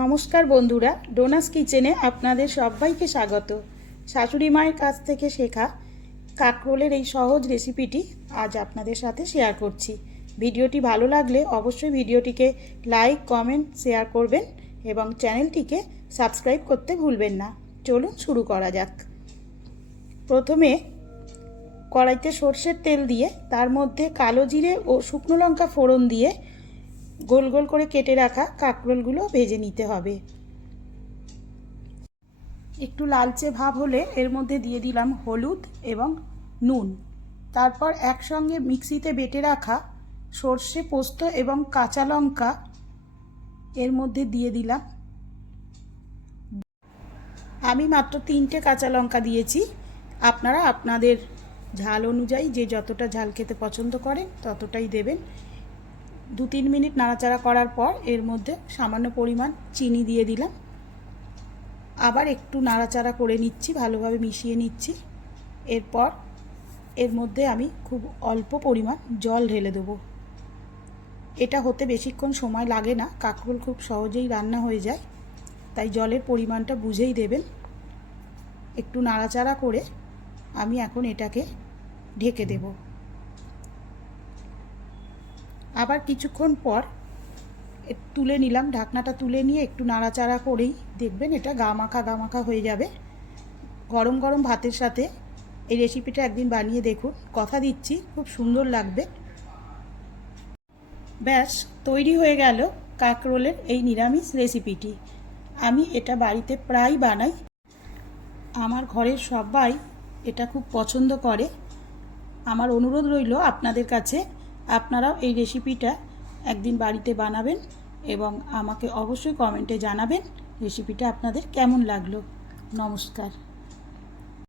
নমস্কার বন্ধুরা, ডোনাস কিচেনে আপনাদের সবাইকে স্বাগত। শাশুড়ি মায়ের কাছ থেকে শেখা কাঁকরোলের এই সহজ রেসিপিটি আজ আপনাদের সাথে শেয়ার করছি। ভিডিওটি ভালো লাগলে অবশ্যই ভিডিওটিকে লাইক, কমেন্ট, শেয়ার করবেন এবং চ্যানেলটিকে সাবস্ক্রাইব করতে ভুলবেন না। চলুন শুরু করা যাক। প্রথমে কড়াইতে সর্ষের তেল দিয়ে তার মধ্যে কালো জিরে ও শুকনো লঙ্কা ফোড়ন দিয়ে গোল গোল করে কেটে রাখা কাঁকরোলগুলো ভেজে নিতে হবে। একটু লালচে ভাব হলে এর মধ্যে দিয়ে দিলাম হলুদ এবং নুন। তারপর একসঙ্গে মিক্সিতে বেটে রাখা সর্ষে, পোস্ত এবং কাঁচা লঙ্কা এর মধ্যে দিয়ে দিলাম। আমি মাত্র 3টে কাঁচা লঙ্কা দিয়েছি। আপনারা আপনাদের ঝাল অনুযায়ী যে যতটা ঝাল খেতে পছন্দ করেন ততটাই দেবেন। 2-3 মিনিট নাড়াচাড়া করার পর এর মধ্যে সামান্য পরিমাণ চিনি দিয়ে দিলাম। আবার একটু নাড়াচাড়া করে নিচ্ছি, ভালোভাবে মিশিয়ে নিচ্ছি। এরপর এর মধ্যে আমি খুব অল্প পরিমাণ জল ঢেলে দেবো। এটা হতে বেশিক্ষণ সময় লাগে না, কাঁকরোল খুব সহজেই রান্না হয়ে যায়, তাই জলের পরিমাণটা বুঝেই দেবেন। একটু নাড়াচাড়া করে আমি এখন এটাকে ঢেকে দেব। আবার কিছুক্ষণ পর তুলে নিলাম, ঢাকনাটা তুলে নিয়ে একটু নাড়াচাড়া করেই দেখবেন এটা গামাখা হয়ে যাবে। গরম গরম ভাতের সাথে এই রেসিপিটা একদিন বানিয়ে দেখুন, কথা দিচ্ছি খুব সুন্দর লাগবে। ব্যাস তৈরি হয়ে গেল কাঁকরোলের এই নিরামিষ রেসিপিটি। আমি এটা বাড়িতে প্রায় বানাই, আমার ঘরের সবাই এটা খুব পছন্দ করে। আমার অনুরোধ রইল আপনাদের কাছে, আপনারাও এই রেসিপিটা একদিন বাড়িতে বানাবেন এবং আমাকে অবশ্যই কমেন্টে জানাবেন রেসিপিটা আপনাদের কেমন লাগলো। নমস্কার।